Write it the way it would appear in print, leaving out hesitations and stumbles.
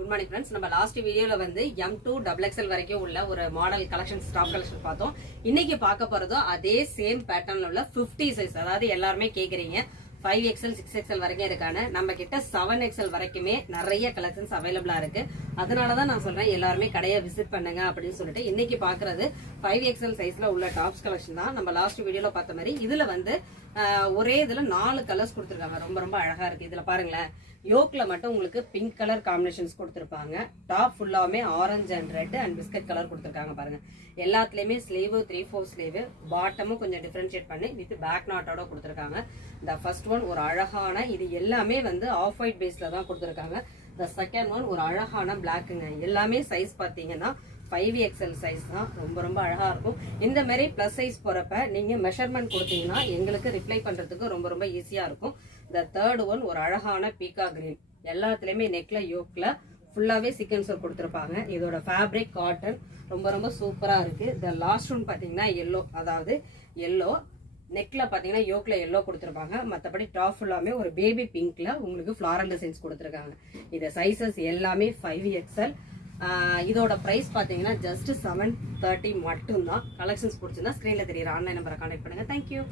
Good morning friends. நம்ம last வீடியோல வந்து M2 XXL வரைக்கும் உள்ள ஒரு மாடல் கலெக்ஷன் ஸ்டாக் கலெக்ஷன் பார்த்தோம். இன்னைக்கு பார்க்க போறதும் அதே சேம் பேட்டர்ன்ல உள்ள 50 சைஸ். அதாவது எல்லாருமே கேக்குறீங்க 5XL 6XL வரைக்கும் இருக்கான நம்ம கிட்ட 7XL வரைக்குமே நிறைய கலெக்ஷன்ஸ் அவைலபிளா இருக்கு. அதனாலதான் நான் சொல்றேன் எல்லாருமே கடையை விசிட் பண்ணுங்க அப்படின்னு சொல்லிட்டு. இன்னைக்கு பாக்குறது 5XL சைஸ்ல உள்ள டாப்ஸ் கலெக்ஷன் தான். நம்ம லாஸ்ட் வீடியோல பார்த்த மாதிரி இதுல வந்து ஒரே இதுல 4 கலர்ஸ் கொடுத்துருக்காங்க. ரொம்ப ரொம்ப அழகா இருக்கு. இதுல பாருங்களேன், யோக்ல மட்டும் உங்களுக்கு பிங்க் கலர் காம்பினேஷன்ஸ் கொடுத்துருப்பாங்க. டாப் ஃபுல்லாமே orange and red and biscuit colour கொடுத்துருக்காங்க. பாருங்க, எல்லாத்துலயுமே ஸ்லீவ் 3/4 ஸ்லீவ், பாட்டமும் கொஞ்சம் டிஃபரன்ஷியேட் பண்ணி வித் பேக் நாட்டோட கொடுத்துருக்காங்க. இந்த ஃபர்ஸ்ட் ஒன் ஒரு அழகான, இது எல்லாமே வந்து ஆஃப் ஒயிட் பேஸ்ல தான் கொடுத்துருக்காங்க. இந்த செகண்ட் ஒன் ஒரு அழகான பிளாக்குங்க. எல்லாமே சைஸ் பாத்தீங்கன்னா 5XL சைஸ் தான். ரொம்ப ரொம்ப அழகா இருக்கும். இந்த மாதிரி பிளஸ் சைஸ் போறப்ப நீங்க மெஷர்மெண்ட் கொடுத்தீங்கன்னா எங்களுக்கு ரிப்ளை பண்றதுக்கு ரொம்ப ரொம்ப ஈஸியா இருக்கும். இந்த தேர்ட் ஒன் ஒரு அழகான பீகா கிரீன். எல்லாத்துலயுமே நெக்ல யோக்ல ஃபுல்லாவே சீக்வென்ஸ் ஒர்க் கொடுத்துருப்பாங்க. இதோட ஃபேப்ரிக் காட்டன் ரொம்ப ரொம்ப சூப்பரா இருக்கு. இந்த லாஸ்ட் ஒன் பாத்தீங்கன்னா எல்லோ, அதாவது எல்லோ நெக்ல பாத்தீங்கன்னா யோக்ல எல்லோ கொடுத்துருப்பாங்க. மற்றபடி டாப் ஃபுல்லாமே ஒரு பேபி பிங்க்ல உங்களுக்கு ஃபிளாரல் டிசைன்ஸ் கொடுத்துருக்காங்க. இந்த சைசஸ் எல்லாமே 5XL. இதோட பிரைஸ் பாத்தீங்கன்னா ஜஸ்ட் 730 மட்டும் தான். கலெக்ஷன்ஸ் பிடிச்சிருந்தா ஸ்கிரீன்ல தெரியுற ஆன்லைன் நம்பரை கான்டாக்ட் பண்ணுங்க. தேங்க்யூ.